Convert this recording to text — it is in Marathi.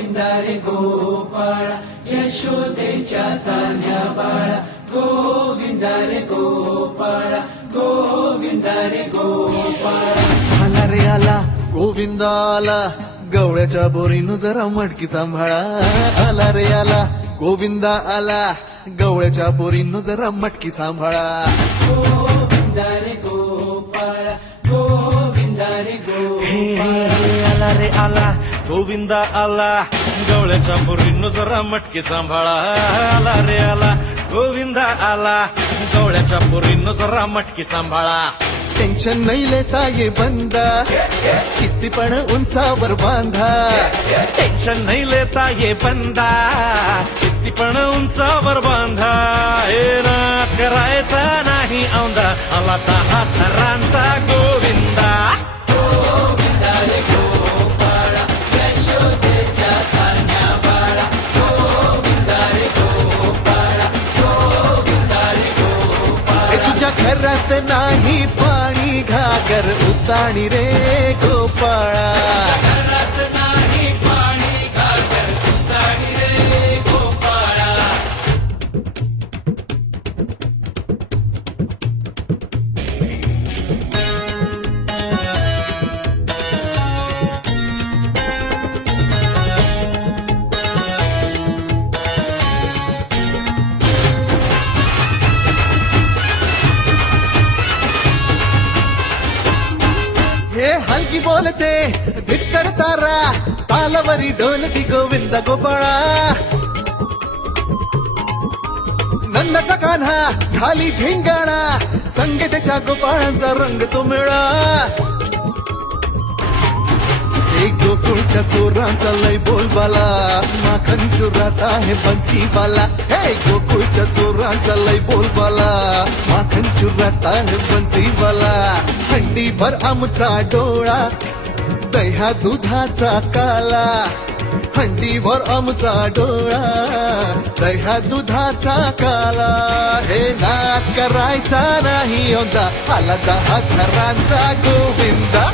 गोविंदा रे गोपाळा यशोदेच्या तान्या बाळा गोविंदा रे गोपाळा गोविंदा रे गोपाळा आला रे आला गोविंदा आला गवळ्याच्या बोरीनं जरा मटकी सांभाळा आला रे आला गोविंदा आला गवळ्याच्या बोरीनं जरा मटकी सांभाळा गोविंदा रे गोपाळा गोविंदा रे गोपाळा आला रे आला गोविंदा आला गवळ्याच्या बोरीनं जरा मटकी सांभाळा आला रे आला गोविंदा आला गवळ्याच्या बोरीनं जरा मटकी सांभाळा टेन्शन नाही लेता ये बंदा किती पण उंचावर बांधा टेन्शन नाही लेता ये बंदा किती पण उंचावर बांधा हे ना करायचा नाही औंदा आला 10 थरांचा गोविंदा गोविंदा रे गोपाळा यशोदेच्या तान्या बाळा गोविंदा रे गोपाळा गोविंदा रे गोपाळा हे तुझ्या घरात नाही पाणी घागर उताणी रे गोपाळा घरात नाही पाणी घागर उताणी रे गोपाळा हे हलकी बोलते भित्तर तारा तालावरी ढोलकी गोविंद गोपाळा नंदाचा कान्हा खाली धिंगाणा संगे त्याच्या गोपाळांचा रंग तो मिळा एक गोकुळच्या चोरांचा लय बोलबाला माखन चोरात आहे बन्सीवाला हे गोकुळच्या चोरांचा लय बोलबाला माखन चोरात आहे बन्सीवाला हंडीभर आमचा डोळा दह्या दुधाचा काला हंडीभर आमचा डोळा दह्या दुधाचा काला हे नाद करायचा नाही औंदा आला 10 थरांचा गोविंदा